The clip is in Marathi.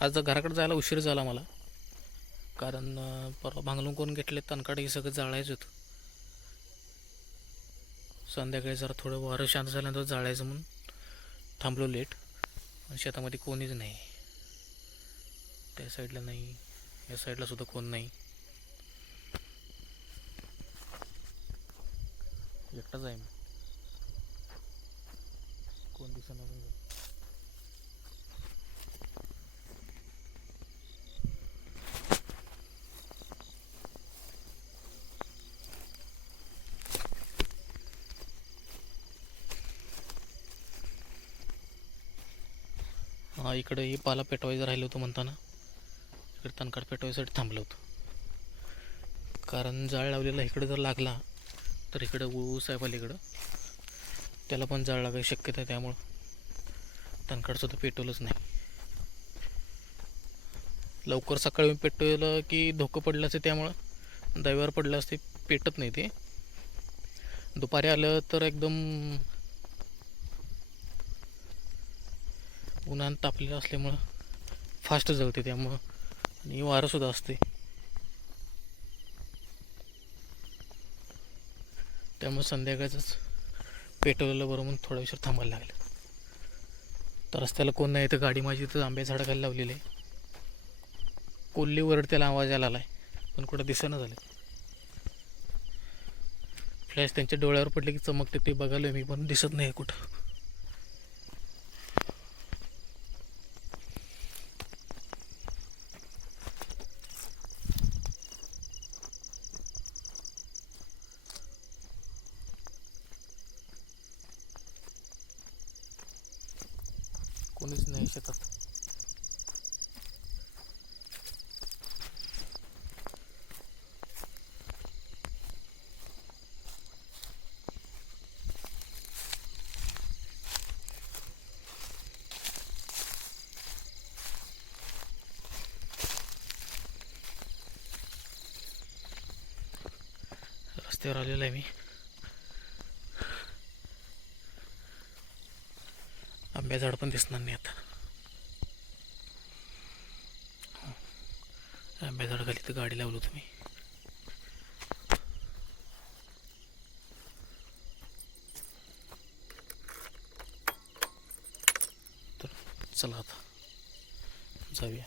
आज घराकडे जायला उशीर झाला मला, कारण परवा भांगलून कोण घेतले तणकाड हे सगळं जाळायचं होतं. संध्याकाळी जरा थोडं वारं शांत झाल्यानंतर जाळायचं म्हणून थांबलो लेट. शेतामध्ये कोणीच नाही, त्या साईडला नाही, या साईडला सुद्धा कोण नाही, एकटाच आहे मी. कोण दिसणार नाही. हा, इकडे हे पाला पेटवायचं राहिलं होतं म्हणताना इकडे तणकाड पेटवायसाठी थांबलं होतं. कारण जाळ लावलेला इकडे जर लागला तर इकडं ऊस आहे पलीकडं, त्याला पण जाळ लागायची शक्यता आहे. त्यामुळं तणकाडसुद्धा पेटवलंच नाही. लवकर सकाळी पेटवलं की धोकं पडलं असते, त्यामुळं दैवावर पडलं असते पेटत नाही ते. दुपारी आलं तर एकदम उन्हात तापलेलं असल्यामुळं फास्ट जळते, त्यामुळं आणि वारंसुद्धा असते, त्यामुळे संध्याकाळचंच पेटवलेलं बरं म्हणून थोडा उशीर थांबायला लागलं. तर रस्त्याला कोण नाही, तर गाडी माझी तर आंब्या झाडाखाली लावलेली आहे. कोल्लीवर त्याला आवाज यायला आला आहे, पण कुठं दिसेना झालं. फ्लॅश त्यांच्या डोळ्यावर पडले की चमकते, ते बघालो मी, पण दिसत नाही कुठं. कोणीच नाही शेतात. रस्त्यावर आलेलो आहे मी. आंब्या झाड पण दिसणार नाही आता. आंब्या झाडाखाली तर गाडी लावलो तुम्ही. तर चला आता जाऊया.